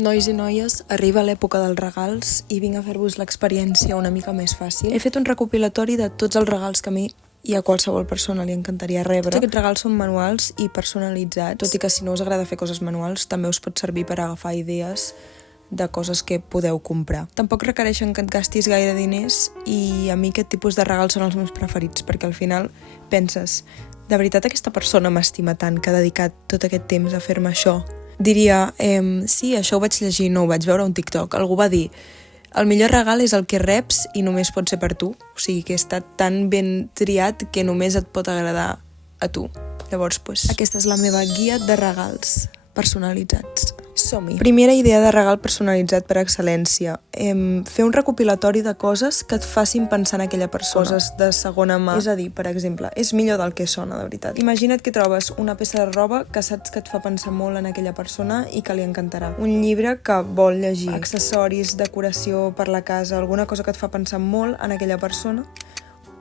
Nois i noies, arriba l'època dels regals i vinc a fer-vos l'experiència una mica més fàcil. He fet un recopilatori de tots els regals que a mi i a qualsevol persona li encantaria rebre. Tots aquests regals són manuals i personalitzats, tot i que si no us agrada fer coses manuals també us pot servir per agafar idees de coses que podeu comprar. Tampoc requereixen que et gastis gaire diners i a mi aquest tipus de regals són els meus preferits, perquè al final penses, de veritat aquesta persona m'estima tant que ha dedicat tot aquest temps a fer-me això? Diria, sí, això ho vaig llegir, no ho vaig veure a un TikTok. Algú va dir, el millor regal és el que reps i només pot ser per tu. O sigui, que està tan ben triat que només et pot agradar a tu. Llavors, aquesta és la meva guia de regals personalitzats. Som-hi. Primera idea de regal personalitzat per excel·lència. Fer un recopilatori de coses que et facin pensar en aquella persona. Coses de segona mà. És a dir, per exemple, és millor del que sona, de veritat. Imagina't que trobes una peça de roba que saps que et fa pensar molt en aquella persona i que li encantarà. Un llibre que vol llegir. Accessoris, decoració per la casa, alguna cosa que et fa pensar molt en aquella persona.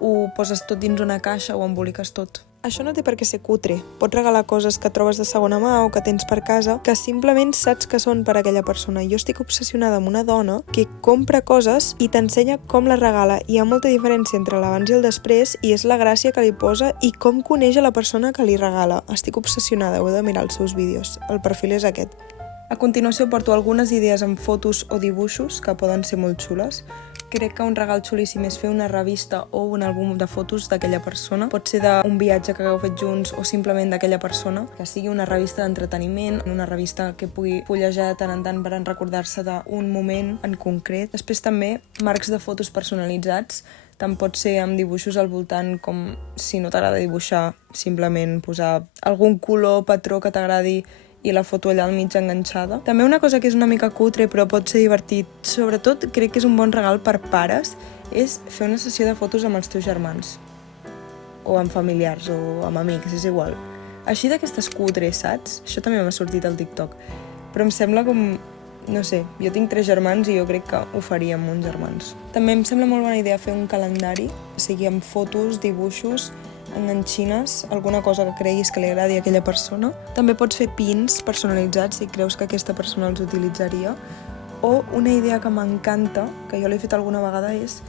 Ho poses tot dins una caixa o emboliques tot. Això no té per què ser cutre. Pots regalar coses que trobes de segona mà o que tens per casa que simplement saps que són per a aquella persona. Jo estic obsessionada amb una dona que compra coses i t'ensenya com les regala. Hi ha molta diferència entre l'abans i el després i és la gràcia que li posa i com coneix a la persona que li regala. Estic obsessionada, heu de mirar els seus vídeos. El perfil és aquest. A continuació porto algunes idees amb fotos o dibuixos que poden ser molt xules. Crec que un regal xulíssim és fer una revista o un àlbum de fotos d'aquella persona. Pot ser d'un viatge que hagueu fet junts o simplement d'aquella persona. Que sigui una revista d'entreteniment, una revista que pugui fullejar de tant en tant per recordar-se d'un moment en concret. Després també marcs de fotos personalitzats. Tant pot ser amb dibuixos al voltant com, si no t'agrada dibuixar, simplement posar algun color, patró que t'agradi i la foto allà al mig enganxada. També una cosa que és una mica cutre però pot ser divertit, sobretot crec que és un bon regal per pares, és fer una sessió de fotos amb els teus germans o amb familiars o amb amics, és igual. Així d'aquestes cutres, saps? Això també m'ha sortit al TikTok, però em sembla com, no sé, jo tinc 3 germans i jo crec que ho faria amb uns germans. També em sembla molt bona idea fer un calendari, o sigui, amb fotos, dibuixos, enganxines, alguna cosa que creguis que li agradi a aquella persona. També pots fer pins personalitzats si creus que aquesta persona els utilitzaria. O una idea que m'encanta, que jo l'he fet alguna vegada, és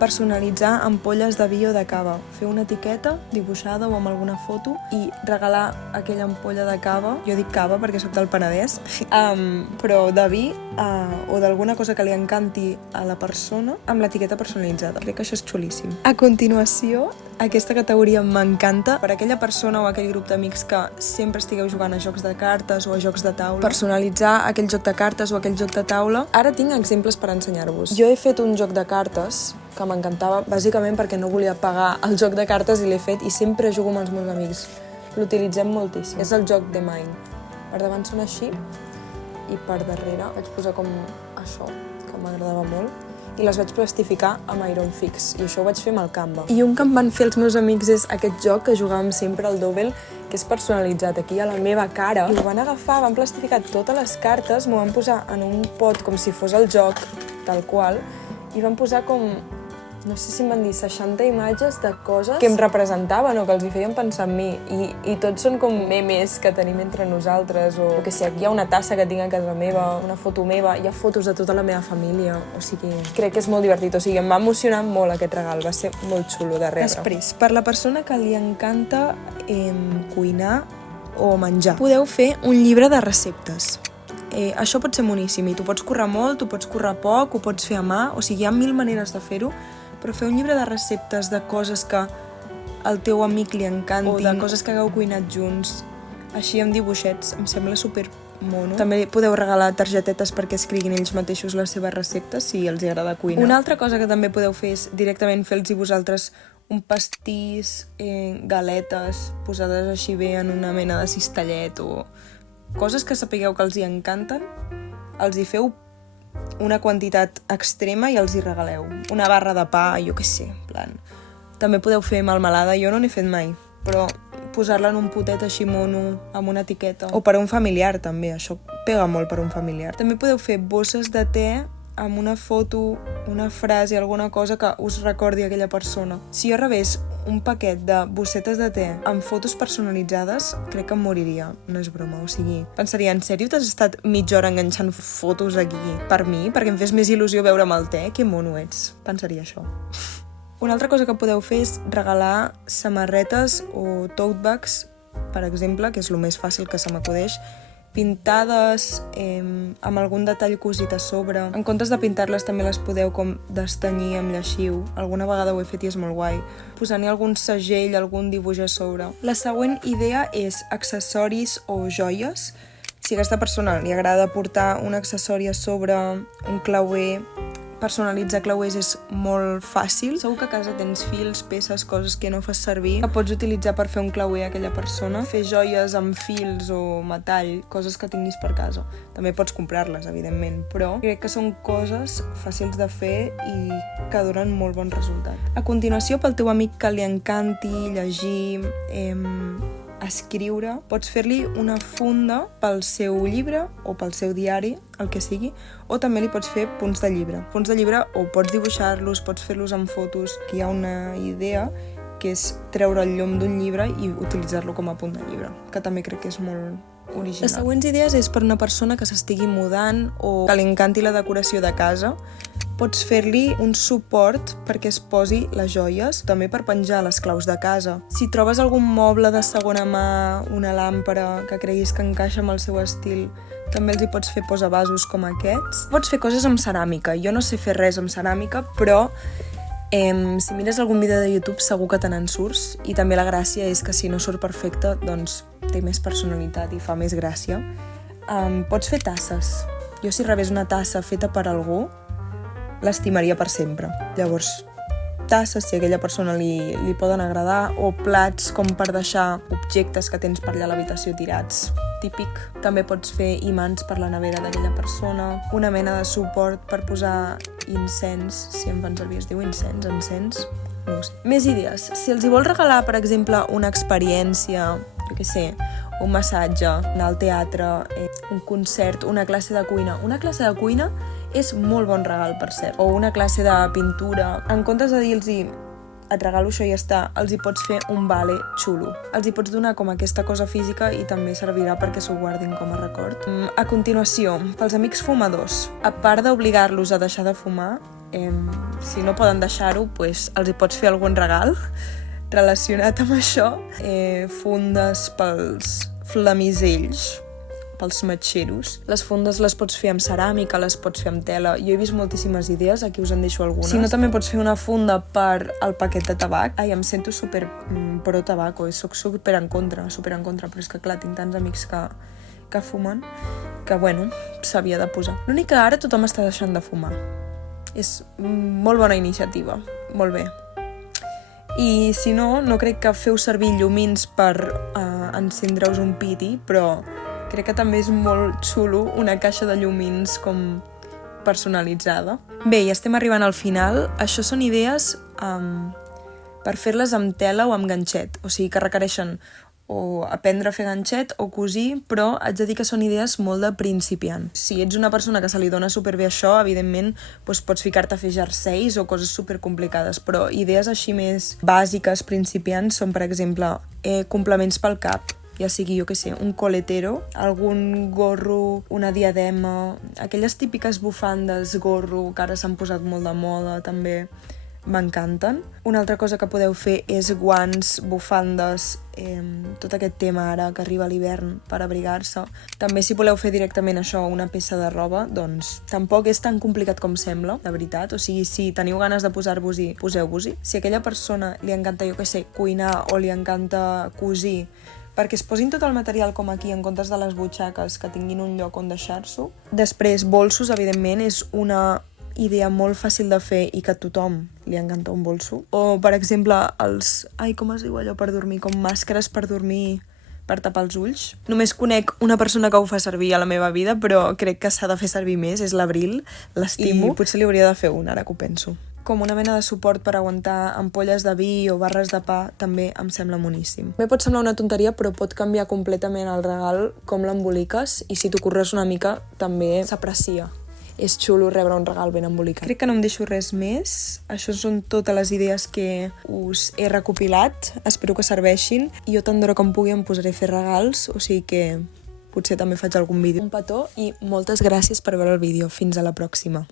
personalitzar ampolles de vi o de cava. Fer una etiqueta dibuixada o amb alguna foto i regalar aquella ampolla de cava, jo dic cava perquè soc del Penedès, però de vi o d'alguna cosa que li encanti a la persona amb l'etiqueta personalitzada. Crec que això és xulíssim. A continuació, aquesta categoria m'encanta per a aquella persona o aquell grup d'amics que sempre estigueu jugant a jocs de cartes o a jocs de taula. Personalitzar aquell joc de cartes o aquell joc de taula. Ara tinc exemples per ensenyar-vos. Jo he fet un joc de cartes que m'encantava, bàsicament perquè no volia pagar el joc de cartes i l'he fet i sempre jugo amb els meus amics. L'utilitzem moltíssim. És el joc de Mine. Per davant són així i per darrere vaig posar com això, que m'agradava molt, i les vaig plastificar amb Iron Fix, i això ho vaig fer amb el Canva. I un que em van fer els meus amics és aquest joc que jugàvem sempre, el Dobel, que és personalitzat aquí a la meva cara. I ho van agafar, van plastificar totes les cartes, m'ho van posar en un pot com si fos el joc, tal qual, i van posar com, no sé si em van dir 60 imatges de coses que em representaven o que els hi feien pensar en mi. I tots són com memes que tenim entre nosaltres, o que sé, aquí hi ha una tassa que tinc a casa meva, una foto meva, hi ha fotos de tota la meva família, o sigui, crec que és molt divertit, o sigui, em va emocionar molt aquest regal, va ser molt xulo de rebre. Després, per la persona que li encanta cuinar o menjar, podeu fer un llibre de receptes. Això pot ser moníssim i tu pots currar molt, tu pots currar poc, ho pots fer a mà, o sigui, hi ha 1000 maneres de fer-ho, però fer un llibre de receptes de coses que al teu amic li encantin o de coses que hagueu cuinat junts, així amb dibuixets, em sembla super mono. També podeu regalar targetetes perquè escriguin ells mateixos les seves receptes si els agrada cuinar. Una altra cosa que també podeu fer és directament fer-los vosaltres un pastís, galetes posades així bé en una mena de cistellet o coses que sapigueu que els hi encanten, els hi feu una quantitat extrema i els hi regaleu. Una barra de pa, jo què sé, en plan. També podeu fer melmelada, jo no n'he fet mai, però posar-la en un potet així mono, amb una etiqueta. O per a un familiar, també, això pega molt per a un familiar. També podeu fer bosses de te amb una foto, una frase, alguna cosa que us recordi aquella persona. Si jo rebés un paquet de bossetes de te amb fotos personalitzades, crec que em moriria, no és broma, o sigui, pensaria, en sèrio t'has estat mitja hora enganxant fotos aquí per mi, perquè em fes més il·lusió veure'm el te, que mono ets, pensaria això. Una altra cosa que podeu fer és regalar samarretes o tote bags, per exemple, que és el més fàcil que se m'acudeix, pintades, amb algun detall cosit a sobre. En comptes de pintar-les també les podeu com destenyir amb lleixiu. Alguna vegada ho he fet i és molt guai. Posant-hi algun segell, algun dibuix a sobre. La següent idea és accessoris o joies. Si a aquesta persona li agrada portar un accessori a sobre, un clauer, personalitzar clauers és molt fàcil. Segur que a casa tens fils, peces, coses que no fas servir, que pots utilitzar per fer un clauer a aquella persona. Fer joies amb fils o metall, coses que tinguis per casa. També pots comprar-les, evidentment, però crec que són coses fàcils de fer i que donen molt bon resultat. A continuació, pel teu amic que li encanti llegir, escriure, pots fer-li una funda pel seu llibre o pel seu diari, el que sigui, o també li pots fer punts de llibre. Punts de llibre o pots dibuixar-los, pots fer-los amb fotos, que hi ha una idea que és treure el llum d'un llibre i utilitzar-lo com a punt de llibre, que també crec que és molt original. Les següents idees és per una persona que s'estigui mudant o que li encanti la decoració de casa. Pots fer-li un suport perquè es posi les joies, també per penjar les claus de casa. Si trobes algun moble de segona mà, una làmpara que creguis que encaixa amb el seu estil, també els hi pots fer posavasos com aquests. Pots fer coses amb ceràmica. Jo no sé fer res amb ceràmica, però si mires algun vídeo de YouTube segur que te n'en surts, i també la gràcia és que si no surt perfecte, doncs té més personalitat i fa més gràcia. Pots fer tasses. Jo si rebés una tassa feta per algú, l'estimaria per sempre. Llavors, tasses, si a aquella persona li poden agradar, o plats com per deixar objectes que tens per allà a l'habitació tirats, típic. També pots fer imants per la nevera d'aquella persona, una mena de suport per posar incens, si em fan servir es diu encens, no ho sé. Més idees. Si els hi vols regalar, per exemple, una experiència, jo què sé, un massatge, anar al teatre, un concert, una classe de cuina. Una classe de cuina és molt bon regal, per cert. O una classe de pintura. En comptes de dir-los et regalo això i ja està, els hi pots fer un vale xulo. Els hi pots donar com aquesta cosa física i també servirà perquè s'ho guardin com a record. A continuació, pels amics fumadors. A part d'obligar-los a deixar de fumar, si no poden deixar-ho, doncs els hi pots fer algun regal relacionat amb això. Fundes pels flamisells, pels matxeros. Les fundes les pots fer amb ceràmica, les pots fer amb tela. Jo he vist moltíssimes idees, aquí us en deixo algunes. Si no, també pots fer una funda per al paquet de tabac. Ai, em sento super pro tabaco, soc super en contra, però és que clar, tinc tants amics que fumen, que bueno, s'havia de posar. L'únic que ara tothom està deixant de fumar. És molt bona iniciativa, molt bé. I si no, no crec que feu servir llumins per encendre-us un piti, però crec que també és molt xulo una caixa de llumins com personalitzada. Bé, ja estem arribant al final. Això són idees per fer-les amb tela o amb ganxet, o sigui que requereixen o aprendre a fer ganxet o cosir, però haig de dir que són idees molt de principiant. Si ets una persona que se li dona superbé això, evidentment doncs pots ficar-te a fer jerseis o coses supercomplicades, però idees així més bàsiques, principiants, són, per exemple, complements pel cap, ja sigui, jo què sé, un coletero, algun gorro, una diadema, aquelles típiques bufandes gorro que ara s'han posat molt de moda, també m'encanten. Una altra cosa que podeu fer és guants, bufandes, tot aquest tema ara que arriba a l'hivern per abrigar-se. També si voleu fer directament això, una peça de roba, doncs tampoc és tan complicat com sembla, de veritat. O sigui, si teniu ganes de posar-vos-hi, poseu-vos-hi. Si a aquella persona li encanta, jo què sé, cuinar o li encanta cosir, perquè es posin tot el material com aquí en comptes de les butxaques, que tinguin un lloc on deixar-s'ho. Després, bolsos, evidentment, és una idea molt fàcil de fer i que a tothom li encanta un bolso. O, per exemple, com es diu allò per dormir? Com màscares per dormir, per tapar els ulls. Només conec una persona que ho fa servir a la meva vida, però crec que s'ha de fer servir més, és l'Abril, l'estimo. I potser li hauria de fer una, ara que ho penso. Com una mena de suport per aguantar ampolles de vi o barres de pa, també em sembla moníssim. Bé, pot semblar una tonteria, però pot canviar completament el regal, com l'emboliques, i si t'ho curres una mica, també s'aprecia. és xulo rebre un regal ben embolicat. Crec que no em deixo res més. Això són totes les idees que us he recopilat. Espero que serveixin. Jo tant d'hora com pugui em posaré a fer regals, o sigui que potser també faig algun vídeo. Un petó i moltes gràcies per veure el vídeo. Fins a la pròxima.